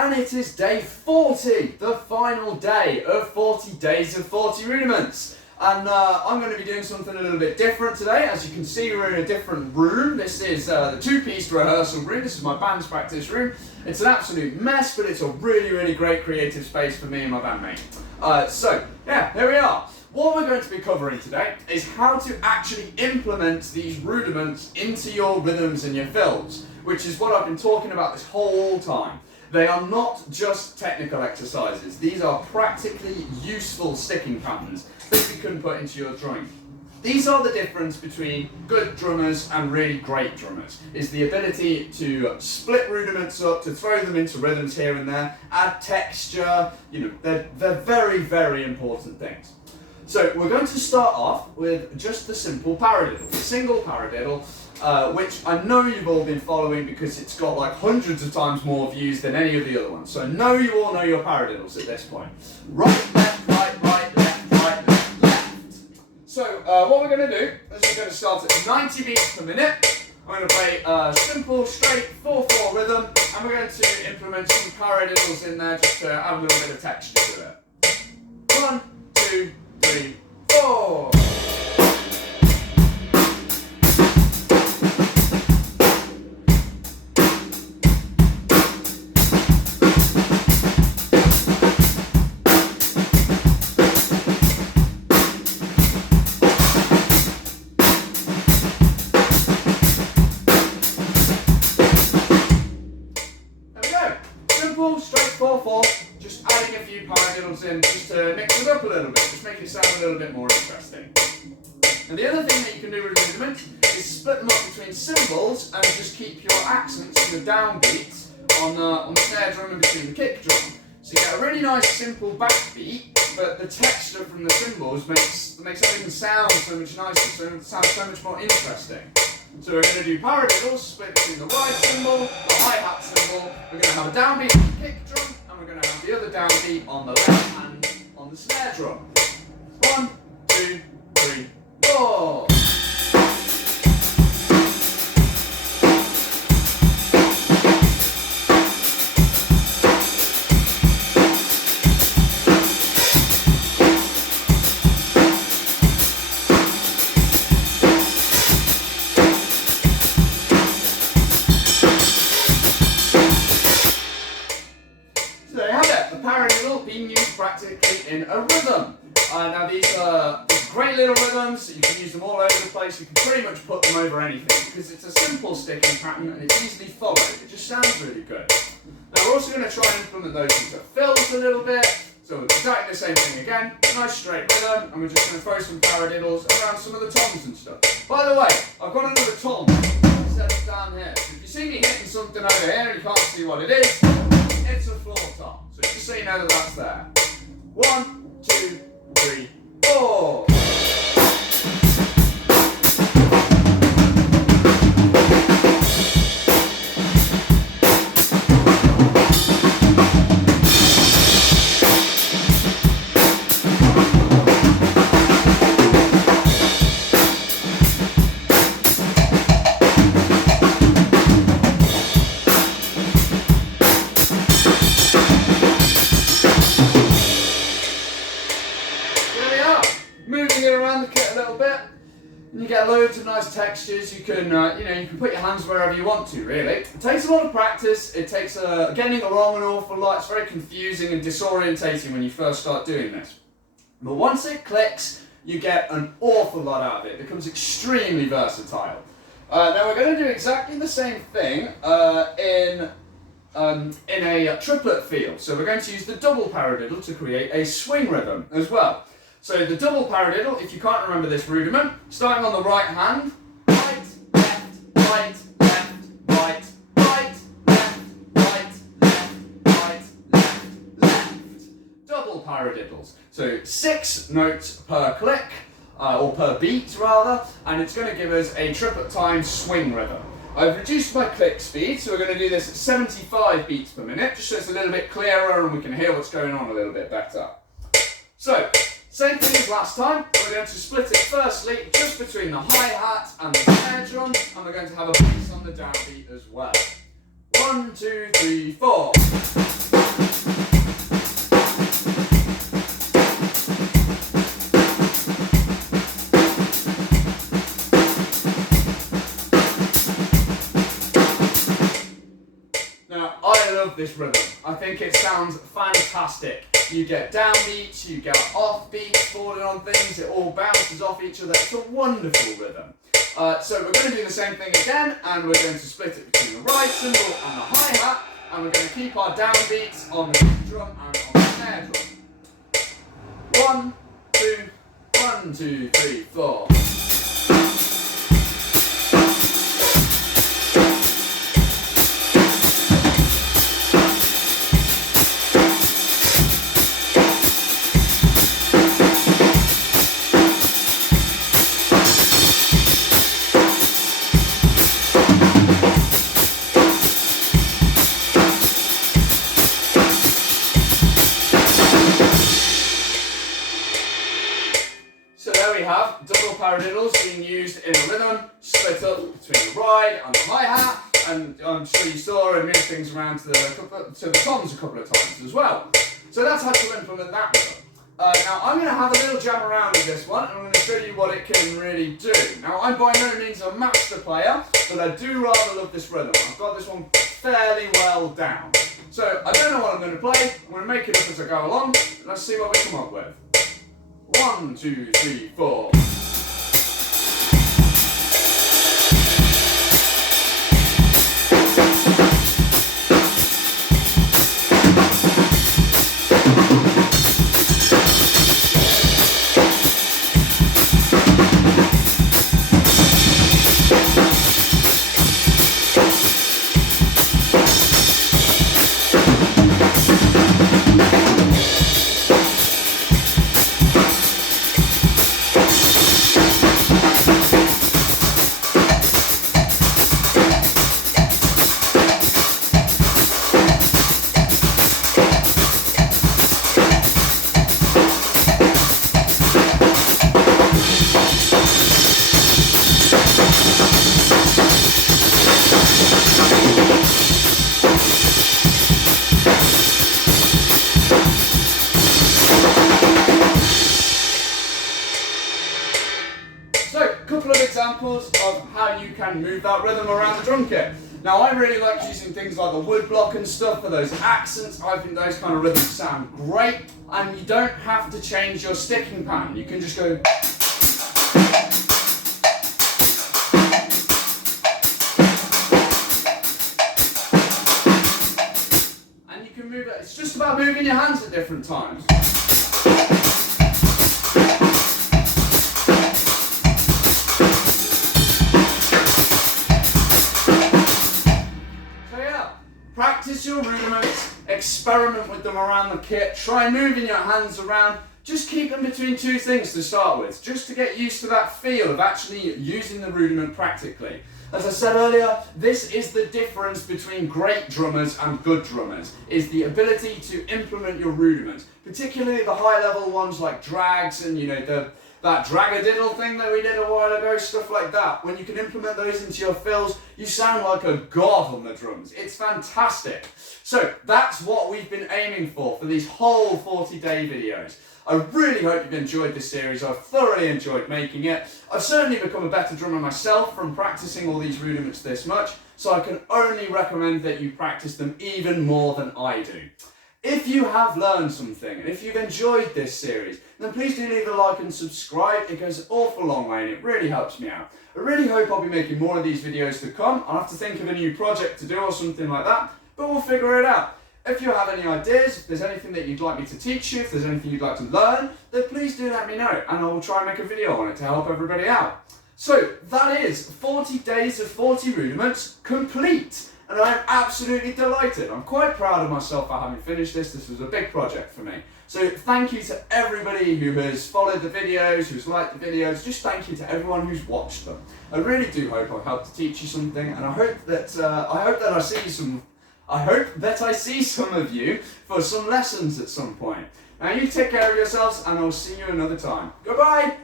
and it is day 40, the final day of 40 days of 40 rudiments. And I'm going to be doing something a little bit different today. As you can see, we're in a different room. This is the two-piece rehearsal room. This is my band's practice room. It's an absolute mess, but it's a really, really great creative space for me and my bandmate. So, yeah, here we are. What we're going to be covering today is how to actually implement these rudiments into your rhythms and your fills, which is what I've been talking about this whole time. They are not just technical exercises. These are practically useful sticking patterns that you can put into your drumming. These are the difference between good drummers and really great drummers, is the ability to split rudiments up, to throw them into rhythms here and there, add texture. They're very, very important things. So we're going to start off with just the simple paradiddle, the single paradiddle, which I know you've all been following because it's got like hundreds of times more views than any of the other ones. So I know you all know your paradiddles at this point. Right, left, right, right, left, right, left, left. So what we're going to do is we're going to start at 90 beats per minute. I'm going to play a simple, straight 4/4 rhythm, and we're going to implement some paradiddles in there just to add a little bit of texture to it. 1, 2, 3, 4. Straight 4/4, just adding a few paradiddles in just to mix it up a little bit, just make it sound a little bit more interesting. And the other thing that you can do with rudiments is split them up between cymbals and just keep your accents and the downbeats on the snare drum and between the kick drum. So you get a really nice simple backbeat, but the texture from the cymbals makes everything sound so much nicer, so it sounds so much more interesting. So we're going to do paradiddles split between the right cymbal, the hi-hat cymbal. We're going to have a downbeat on the kick drum, and we're going to have the other downbeat on the left hand on the snare drum. 1, 2, 3, 4. Paradiddle being used practically in a rhythm. Now these are great little rhythms, you can use them all over the place, you can pretty much put them over anything because it's a simple sticking pattern and it's easily followed, it just sounds really good. Now we're also going to try and implement those into fills a little bit, so exactly the same thing again, nice straight rhythm, and we're just going to throw some paradiddles around some of the toms and stuff. By the way, I've got another tom set up down here, so if you see me hitting something over here and you can't see what it is, it's a floor tom. So just so you know that that's there. 1, 2, 3, 4. Moving it around the kit a little bit, and you get loads of nice textures. You can, you can put your hands wherever you want to. Really, it takes a lot of practice. It takes getting it wrong an awful lot. It's very confusing and disorientating when you first start doing this. But once it clicks, you get an awful lot out of it. It becomes extremely versatile. Now we're going to do exactly the same thing in a triplet feel. So we're going to use the double paradiddle to create a swing rhythm as well. So the double paradiddle, if you can't remember this rudiment, starting on the right hand, right, left, right, left, right, right, left, right, left, right, left, left. Double paradiddles. So 6 notes per click, or per beat rather, and it's going to give us a triplet time swing rhythm. I've reduced my click speed, so we're going to do this at 75 beats per minute, just so it's a little bit clearer and we can hear what's going on a little bit better. So, same thing as last time, we're going to split it firstly just between the hi-hat and the snare drum, and we're going to have a bass on the downbeat as well. 1, 2, 3, 4. Now, I love this rhythm. I think it sounds fantastic. You get downbeats, you get offbeats, falling on things, it all bounces off each other. It's a wonderful rhythm. So we're going to do the same thing again, and we're going to split it between the ride cymbal and the hi-hat, and we're going to keep our downbeats on the kick drum and on the snare drum. 1, 2, 1, 2, 3, 4. So there we have double paradiddles being used in a rhythm, split up between the ride and the hi-hat, and I'm sure you saw and moved things around to the toms a couple of times as well. So that's how to implement that rhythm. Now I'm going to have a little jam around with this one, and I'm going to show you what it can really do. Now I'm by no means a master player, but I do rather love this rhythm. I've got this one fairly well down. So I don't know what I'm going to play, I'm going to make it up as I go along, and let's see what we come up with. 1, 2, 3, 4. So, a couple of examples of how you can move that rhythm around the drum kit. Now, I really like using things like the wood block and stuff for those accents. I think those kind of rhythms sound great, and you don't have to change your sticking pattern. You can just go. And you can move it. It's just about moving your hands at different times. Practice your rudiments, experiment with them around the kit, try moving your hands around, just keep them between two things to start with, just to get used to that feel of actually using the rudiment practically. As I said earlier, this is the difference between great drummers and good drummers, is the ability to implement your rudiments, particularly the high level ones like drags and that drag-a-diddle thing that we did a while ago, stuff like that. When you can implement those into your fills, you sound like a god on the drums. It's fantastic. So that's what we've been aiming for these whole 40-day videos. I really hope you've enjoyed this series. I've thoroughly enjoyed making it. I've certainly become a better drummer myself from practicing all these rudiments this much, so I can only recommend that you practice them even more than I do. If you have learned something, and if you've enjoyed this series, then please do leave a like and subscribe. It goes an awful long way and it really helps me out. I really hope I'll be making more of these videos to come. I'll have to think of a new project to do or something like that, but we'll figure it out. If you have any ideas, if there's anything that you'd like me to teach you, if there's anything you'd like to learn, then please do let me know, and I will try and make a video on it to help everybody out. So that is 40 days of 40 rudiments complete. And I'm absolutely delighted. I'm quite proud of myself for having finished this. This was a big project for me. So thank you to everybody who has followed the videos, who's liked the videos. Just thank you to everyone who's watched them. I really do hope I've helped to teach you something, and I hope that I see some of you for some lessons at some point. Now you take care of yourselves, and I'll see you another time. Goodbye.